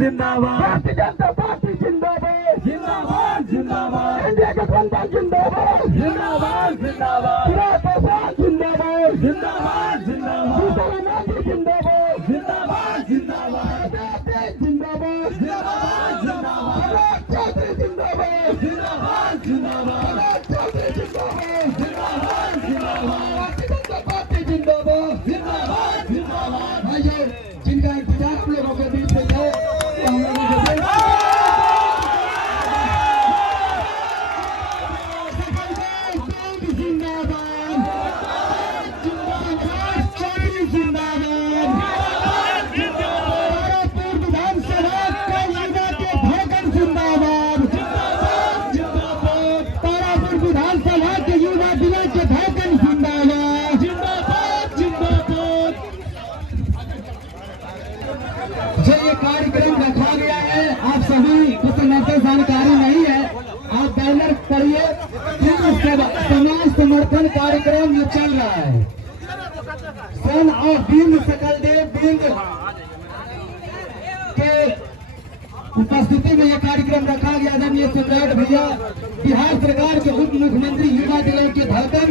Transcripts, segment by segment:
जिंदाबाद, भारतीय जनता पार्टी जिंदाबाद, जिंदाबाद जिंदाबाद, इंडिया गठबंधन जिंदाबाद, जिंदाबाद जिंदाबाद, जिंदाबाद जिंदाबाद, जिंदाबाद जिंदाबाद, जिंदाबाद जिंदाबाद, जिंदाबाद जिंदाबाद, जिंदाबाद चौधरी जिंदाबाद, जिंदाबाद जिंदाबाद, चौधरी जिंदाबाद, जिंदाबाद जिंदाबाद, भारतीय जनता पार्टी जिंदाबाद, जिंदाबाद जिंदाबाद। भाइयों, जिनका इंतजार आप लोगों के बीच में है, कार्यक्रम रखा गया है। आप सभी कुछ जानकारी नहीं है, आप बैनर पढ़िए। समाज समर्थन कार्यक्रम जो चल रहा है, सन और दीन सकलदेव बिंद के उपस्थिति में यह कार्यक्रम रखा गया। आदरणीय सम्राट भैया, बिहार सरकार के उप मुख्यमंत्री युवा दिवस के धड़कन,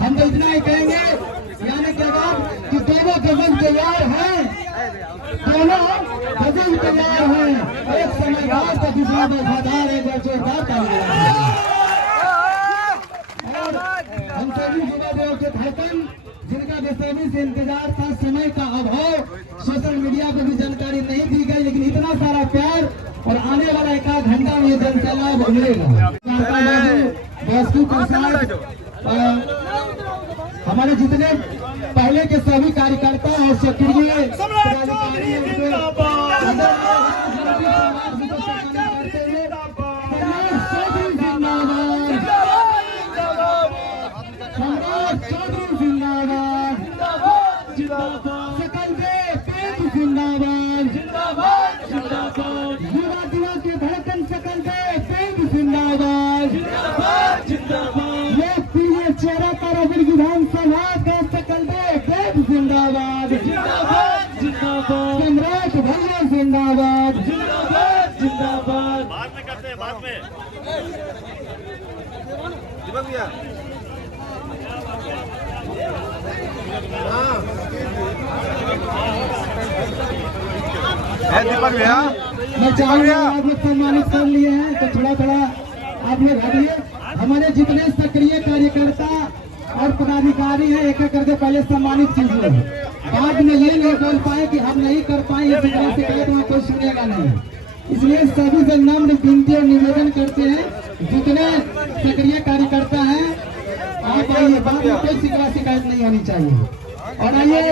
हम तो इतना ही कहेंगे, यानी कि दोनों गजल तैयार हैं, दोनों गजल तैयार हैं। एक समय बाद का दूसरा वफादार, एक जोरदार और हम सभी युवा देव के धड़कन, जिनका बेसब्री से इंतजार था, समय का अभाव, सोशल मीडिया पर भी जानकारी नहीं दी गई, लेकिन इतना सारा प्यार और आने वाला एक आध घंटा में जनसैलाब मिलेगा। हमारे जितने पहले के सभी कार्यकर्ता और सक्रिय युवा दिवस के धड़कन सकल जिंदाबाद, लोकप्रिय चेहरा तारापुर विधानसभा का सकल देव जिंदाबाद, सम्राट भैया जिंदाबाद, जिंदाबाद। बाद में करते हैं, बाद में दीपक भैया। दीपक भैया, मैं चाहूंगा आप लोग सम्मानित कर लिए हैं, तो थोड़ा थोड़ा आप लोग हटिए। हमारे जितने सक्रिय कार्यकर्ता और पदाधिकारी हैं, एक एक करके पहले सम्मानित कीजिए। बाद में ये नहीं बोल पाए कि हम नहीं कर पाए, इस शिकायत में कोई सुनेगा नहीं। इसलिए सभी से नम्र विनती और निवेदन करते हैं, जितने सक्रिय कार्यकर्ता हैं, आप आइए, बाद में कोई शिकायत नहीं होनी चाहिए। और आइए,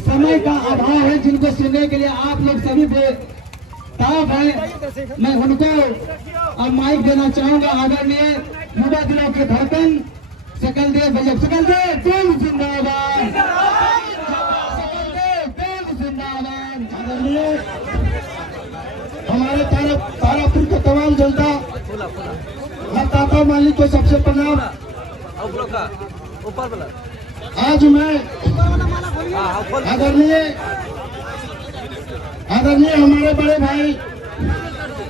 समय का अभाव है, जिनको सुनने के लिए आप लोग सभी बेताब हैं, मैं उनको अब माइक देना चाहूंगा। आदरणीय युवा दिनों के धड़कन सकलदेव भैया, सकलदेव देव जिंदाबाद, सकलदेव देव जिंदाबाद। आदरणीय हमारे तारापुर के तमाम जनता, मतदाता मालिक को सबसे प्रणाम। आज मैं आदरणीय हमारे बड़े भाई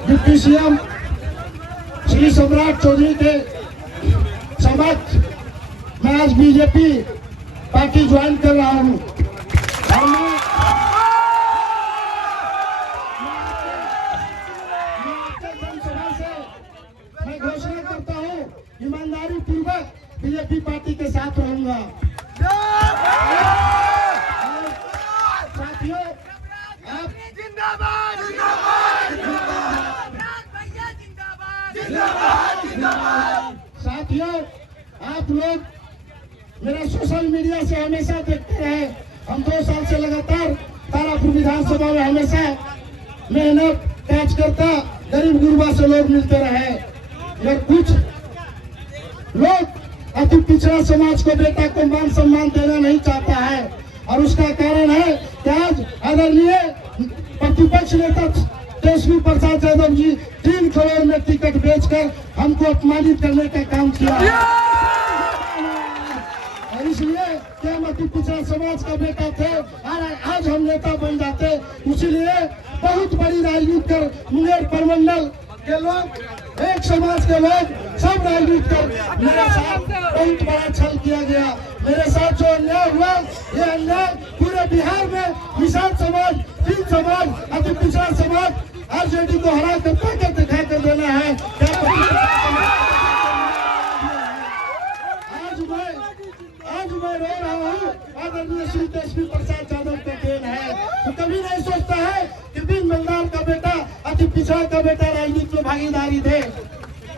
डिप्टी सीएम श्री सम्राट चौधरी के समक्ष मैं आज बीजेपी पार्टी ज्वाइन कर रहा हूं। और मैं घोषणा करता हूं, ईमानदारी पूर्वक बीजेपी पार्टी के साथ रहूंगा। साथियों, आप जिंदाबाद, साथियों, आप लोग मेरा सोशल मीडिया से हमेशा देखते रहे। हम 2 साल से लगातार तारापुर विधानसभा में हमेशा मेहनत कार्यकर्ता गरीब गुरबा से लोग मिलते रहे, मगर कुछ लोग अति पिछड़ा समाज को बेटा को मान सम्मान देना नहीं चाहता है। और उसका कारण है कि आज आदरणीय प्रतिपक्ष नेता तेजस्वी प्रसाद यादव जी 3 करोड़ में टिकट बेचकर हमको अपमानित करने का काम किया है। और इसलिए कि हम अति पिछड़ा समाज का बेटा थे और आज हम नेता बन जाते, इसीलिए बहुत बड़ी राजनीति कर मुंगेर प्रमंडल के लोग, एक समाज के लोग सब राजनीति कर मेरे साथ बहुत बड़ा छल किया गया। मेरे साथ जो अन्याय हुआ, ये अन्याय पूरे बिहार में निषाद समाज, 3 समाज, अति पिछड़ा समाज आरजेडी को हरा कर ताकत दिखा कर देना है। आज मैं रो रहा हूँ, आदरणीय श्री तेजस्वी प्रसाद यादव का देन है। तो कभी नहीं सोचता है कि बिन बंगाल का बेटा, अति पिछड़ा का बेटा राजनीति में भागीदारी दे।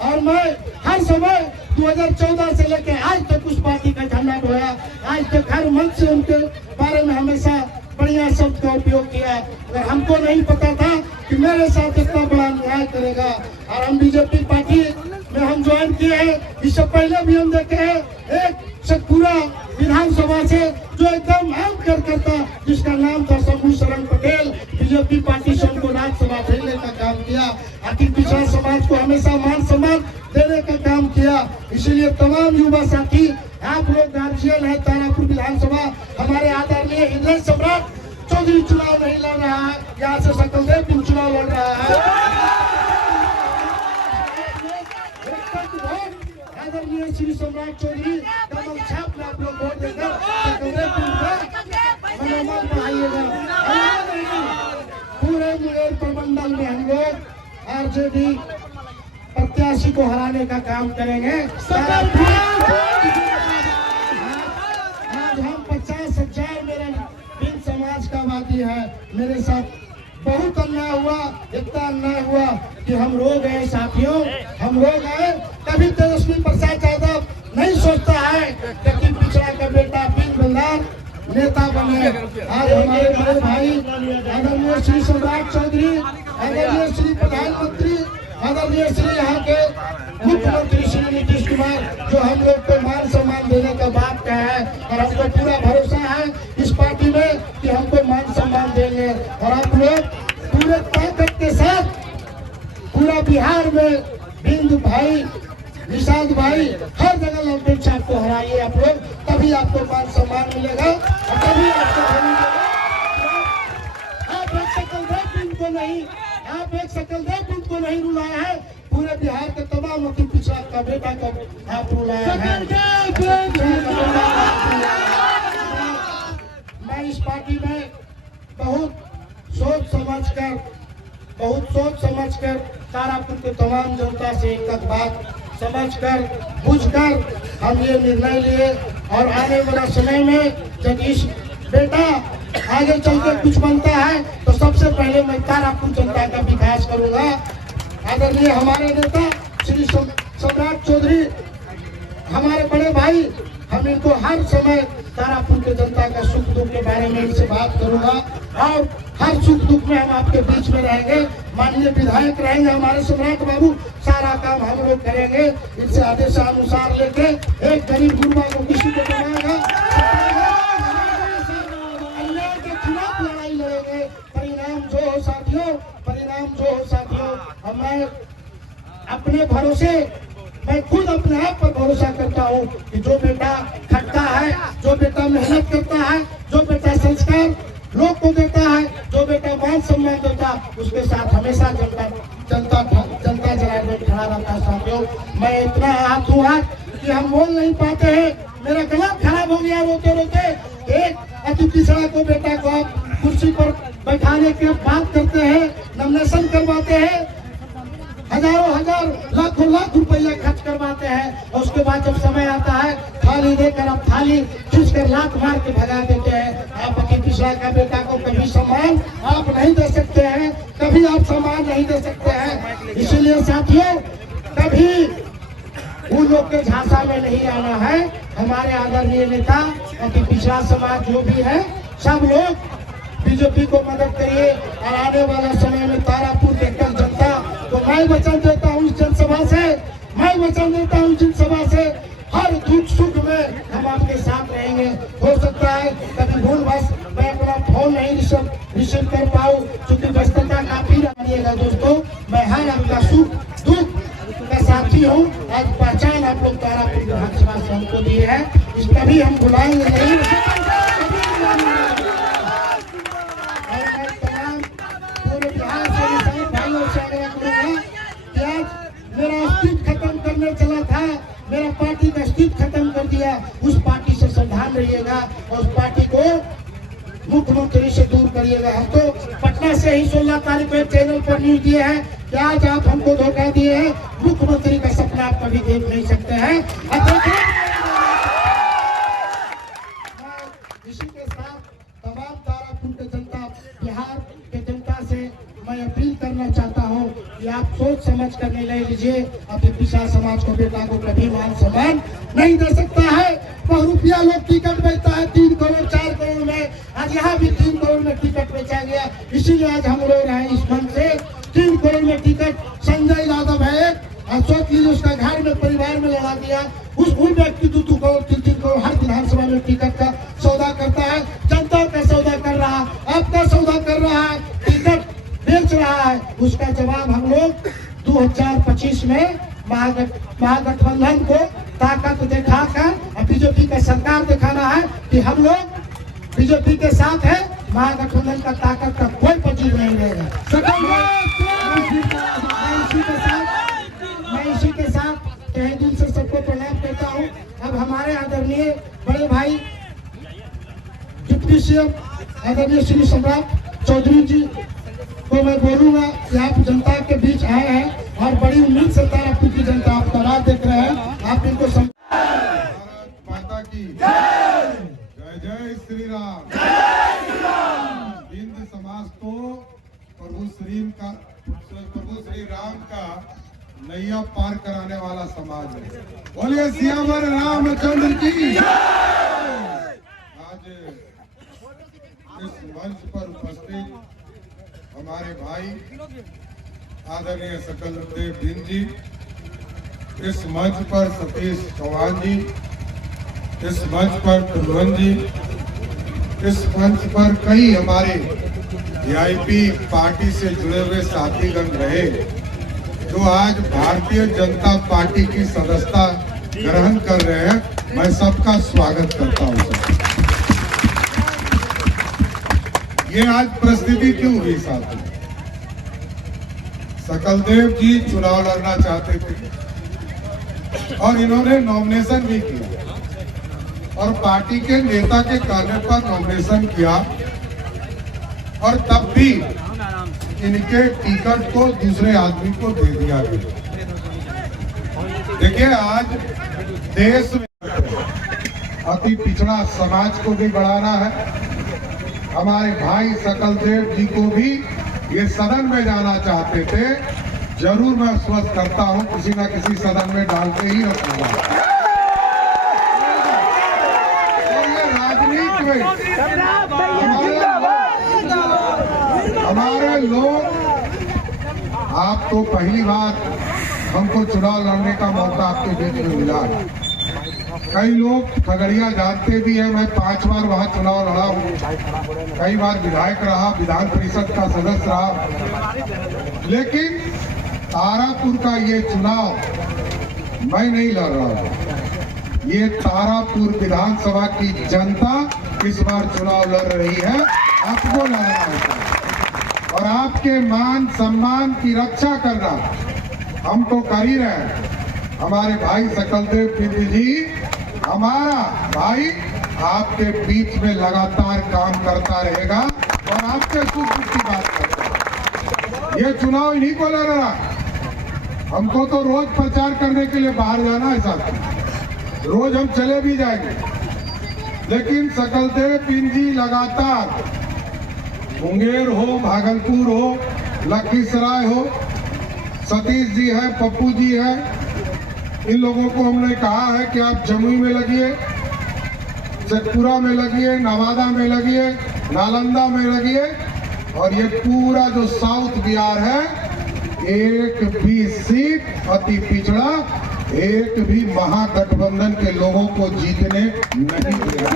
और मैं हर समय 2014 से लेकर आज तक उस पार्टी का झंडा ढोया, आज तक हर मंच से उनके बारे में हमेशा बढ़िया शब्द का उपयोग किया। अगर हमको नहीं पता था कि मेरे साथ इतना बड़ा अन्याय करेगा। और हम बीजेपी पार्टी में हम ज्वाइन किए हैं, इससे पहले भी हम देखे हैं एक शेखपुरा विधानसभा से जो एकदम आम कार्यकर्ता जिसका नाम था शंभू शरण पटेल, बीजेपी पार्टी से उनको राज्यसभा भेजने का काम किया। अति पिछड़ा समाज को हमेशा मान सम्मान देने का काम किया। इसीलिए तमाम युवा साथी, आप लोग गार्जियन है, तारापुर विधानसभा हमारे आदरणीय हृदय सम्राट चौधरी चुनाव नहीं लड़ रहा है, यहाँ से सकलदेव चुनाव लड़ रहा है। आदरणीय श्री सम्राट चौधरी कमल छाप में आप लोग वोट देकर मनोबल बढ़ाइएगा। पूरे मुंगेर प्रमंडल में हम लोग आरजेडी प्रत्याशी को हराने का काम करेंगे। आज हम 50,000 मेरा बिन समाज का वादी है, मेरे साथ बहुत अन्याय हुआ, इतना अन्याय हुआ कि हम रो गए साथियों, हम रो गए। कभी तेजस्वी प्रसाद यादव नहीं सोचता है कि पिछड़ा का बेटा बिन बंगाल नेता बने। आज हमारे बड़े भाई आदरणीय श्री सम्राट चौधरी, आदरणीय श्री प्रधानमंत्री, आदरणीय श्री यहाँ के मुख्यमंत्री श्री नीतीश कुमार जो हम लोग को मान सम्मान देने का बात कहा है, और हमको पूरा भरोसा है इस पार्टी में कि हमको मान सम्मान देंगे। और आप लोग पूरे ताकत के साथ पूरा बिहार में बिंदु भाई, निषाद भाई, हर जगह लंबे छाप को हराइए आप लोग, तभी आपको मान सम्मान मिलेगा और तभी आपको आप एक सकलदेव को नहीं, आप एक सकलदेव को नहीं रुलाया है, पूरे बिहार के तमाम अति पिछड़ा का बेटा को आप रुलाया है। मैं इस पार्टी में बहुत सोच समझ कर तारापुर के तमाम जनता से एक बात समझकर बुझकर हम ये निर्णय लिए। और आने वाला समय में जब इस बेटा आगे चलकर कुछ बनता है तो सबसे पहले मैं तारापुर जनता का विकास करूंगा। आदरणीय हमारे नेता श्री सम्राट चौधरी हमारे बड़े भाई, हम इनको हर समय तारापुर के जनता का सुख दुख के बारे में इनसे बात करूंगा और हर सुख दुख में हम आपके बीच में रहेंगे। माननीय विधायक रहेंगे हमारे सम्राट बाबू, सारा काम हम लोग करेंगे। इनसे आदेशानुसार लेके एक गरीब गुरबा को किसी को बनाएगा, अन्याय के खिलाफ लड़ाई लड़ेंगे। परिणाम जो हो साथियों, परिणाम जो हो साथियों, मैं अपने भरोसे, मैं खुद अपने आप पर भरोसा करता हूँ कि जो बेटा खटता है, जो बेटा मेहनत करता है, जो बेटा संस्कार लोग को देता है, जो बेटा मान सम्मान देता, उसके साथ हमेशा जनता जनार्दन खड़ा रहता है। साथियों, मैं इतना हाथ हूँ कि हम बोल नहीं पाते हैं, मेरा गला खराब हो गया रोते रोते। एक अति पिछड़ा को बेटा को आप कुर्सी पर बैठाने के बात करते हैं, नॉमिनेशन करवाते हैं, हजारों हजार लाखों लाख रुपया खर्च करवाते हैं, और उसके बाद जब समय आता है थाली देकर आप थाली खींच कर लात मार के भगा देते हैं। आप अति पिछड़ा का बेटा को कभी सम्मान आप नहीं दे सकते हैं, कभी आप सम्मान नहीं दे सकते हैं। इसीलिए साथियों, कभी उन लोग के झांसा में नहीं आना है। हमारे आदरणीय नेता अति पिछड़ा समाज जो भी है, सब लोग बीजेपी को मदद करिए। और आने वाला समय में तारापुर के जनता तो मैं वचन देता हूँ इस जनसभा से, मैं वचन देता हूँ जनसभा से हर दुख सुख में हम आपके साथ रहेंगे। हो सकता है कभी भूलवश मैं अपना फोन नहीं रिसीव कर पाऊँ, क्योंकि व्यस्तता काफी रहिएगा दोस्तों। मैं हर आपका सुख दुख का साथी हूँ। आज पहचान आप लोग तारापुर विधानसभा से हमको दिए है, इस कभी हम बुलाएंगे नहीं। और मैं तमाम पूरे बिहार से सभी भाइयों से आग्रह करूंगा कि आज मेरा अस्तित्व खत्म करने चला था, मेरा पार्टी का अस्तित्व खत्म कर दिया, उस पार्टी से सावधान रहिएगा और उस पार्टी को मुख्यमंत्री से दूर करिएगा। हम तो पटना से ही 16 तारीख को चैनल पर न्यूज दिए हैं कि आज आप हमको धोखा दिए हैं, मुख्यमंत्री का सपना आप कभी देख नहीं सकते हैं। इसी के साथ तमाम तारापुर के जनता, बिहार के जनता से मैं अपील करना चाहता हूँ कि आप सोच समझ कर निर्णय लीजिए। अपने पिछड़ा समाज को, बेटा को कभी मान सम्मान नहीं दे सकता है। ₹1 लोग टिकट बेचता है 3 करोड़ 4 करोड़ में, आज यहाँ भी 3 करोड़ में टिकट बेचा गया। इसीलिए आज हम रो रहे हैं इस मन से। 3 करोड़ में टिकट संजय यादव है, सोच लीजिए उसका घर में परिवार में लड़ा दिया। उस व्यक्ति 2 करोड़ 3 करोड़ हर विधानसभा में टिकट का सौदा करता है, जनता का सौदा कर रहा है, आपका सौदा कर रहा है, टिकट बेच रहा है। उसका जवाब हम लोग 2025 में महागठबंधन को ताकत दिखाकर बीजेपी का सरकार दिखाना है कि हम लोग बीजेपी के साथ है। महागठबंधन का ताकत का कोई वजूद नहीं रहेगा। मैं इसी के साथ तहे दिल से सबको प्रणाम करता हूँ। अब हमारे आदरणीय बड़े भाई डिप्टी सीएम आदरणीय श्री सम्राट चौधरी जी को मैं बोलूंगा कि आप जनता के बीच आए हैं और बड़ी उम्मीद से तारापुर की जनता आपका राह देख रहे हैं। आप इनको माता की जय जय श्री राम। हिंद समाज को प्रभु श्री राम का नैया पार कराने वाला समाज है। बोलिए सियावर रामचंद्र की। आज इस मंच पर उपस्थित हमारे भाई आदरणीय सकलदेव दिन जी, इस मंच पर सतीश चौहान जी, इस मंच पर त्रिभुवन जी, इस मंच पर कई हमारे वीआईपी पार्टी से जुड़े हुए साथीगण रहे जो आज भारतीय जनता पार्टी की सदस्यता ग्रहण कर रहे हैं। मैं सबका स्वागत करता हूं। ये आज परिस्थिति क्यों हुई साथी? सकलदेव जी चुनाव लड़ना चाहते थे और इन्होंने नॉमिनेशन भी किया और पार्टी के नेता के कहने पर नॉमिनेशन किया और तब भी इनके टिकट को दूसरे आदमी को दे दिया गया। देखिए आज देश में अति पिछड़ा समाज को भी बढ़ाना है। हमारे भाई सकलदेव जी को भी ये सदन में जाना चाहते थे, जरूर मैं आश्वस्त करता हूं किसी न किसी सदन में डालते ही रखूंगा। और ये राजनीति में हमारे लोग, आप तो पहली बार हमको चुनाव लड़ने का मौका आपके बीच में मिला है। कई लोग खगड़िया जानते भी हैं, मैं 5 बार वहां चुनाव लड़ा हूं, कई बार विधायक रहा, विधान परिषद का सदस्य रहा, लेकिन तारापुर का ये चुनाव मैं नहीं लड़ रहा हूं। ये तारापुर विधानसभा की जनता इस बार चुनाव लड़ रही है, आपको लड़ना है और आपके मान सम्मान की रक्षा करना हम तो कर ही रहे हैं। हमारे भाई सकलदेव पिंडी जी, हमारा भाई आपके बीच में लगातार काम करता रहेगा और आपके सुख की बात करता है। ये चुनाव इन्हीं को लड़ रहा है। हमको तो रोज प्रचार करने के लिए बाहर जाना है साथी, रोज हम चले भी जाएंगे, लेकिन सकलदेव पिंडी लगातार मुंगेर हो, भागलपुर हो, लखीसराय हो, सतीश जी है, पप्पू जी है, इन लोगों को हमने कहा है कि आप जमुई में लगिए, शेखपुरा में लगिए, नवादा में लगिए, नालंदा में लगिए और ये पूरा जो साउथ बिहार है, एक भी सीट अति पिछड़ा एक भी महागठबंधन के लोगों को जीतने नहीं दिया।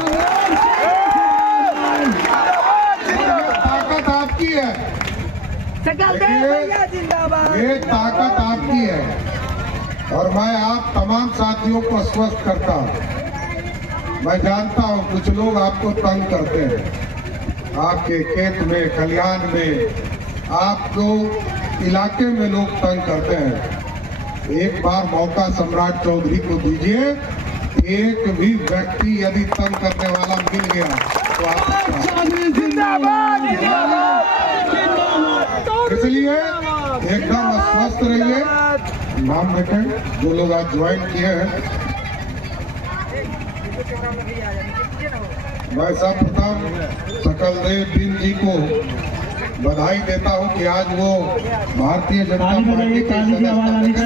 ताकत आपकी है, ये ताकत आपकी है। और मैं आप तमाम साथियों को आश्वस्त करता हूँ, मैं जानता हूँ कुछ लोग आपको तंग करते हैं, आपके खेत में, खलिहान में, आपको इलाके में लोग तंग करते हैं। एक बार मौका सम्राट चौधरी को दीजिए। एक भी व्यक्ति यदि तंग करने वाला मिल गया तो आप, इसलिए एकदम आश्वस्त रहिए। नाम बेटे जो लोग आज ज्वाइन किए हैं, मैं सर्वप्रथम सकलदेव बिंद जी को बधाई देता हूं कि आज वो भारतीय जनता पार्टी के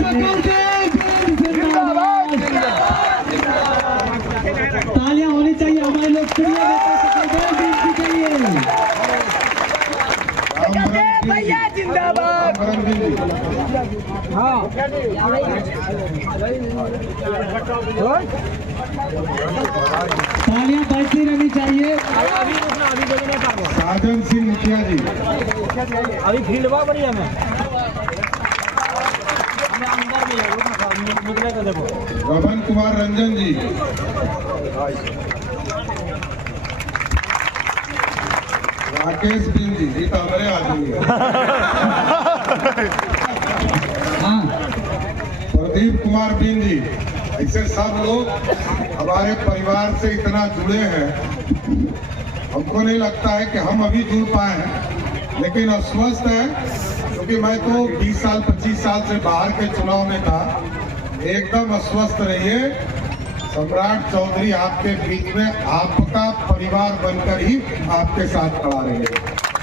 तालियां होनी चाहिए हमारे लोग के लिए। तालियां बजती रहनी चाहिए। साजन सिंह मुखिया जी, अभी फील्डवा बढ़िया में निकले तो देखो। रमन कुमार रंजन जी, राकेश सिंह जी, ये तो हमारे आदमी है। प्रदीप कुमार बिंद जी, ऐसे सब लोग हमारे परिवार से इतना जुड़े हैं, हमको नहीं लगता है कि हम अभी जुड़ पाए हैं, लेकिन अस्वस्थ है क्योंकि मैं तो 20 साल 25 साल से बाहर के चुनाव में था। एकदम अस्वस्थ रहिए। सम्राट चौधरी आपके बीच में आपका परिवार बनकर ही आपके साथ खड़ा रहेगा।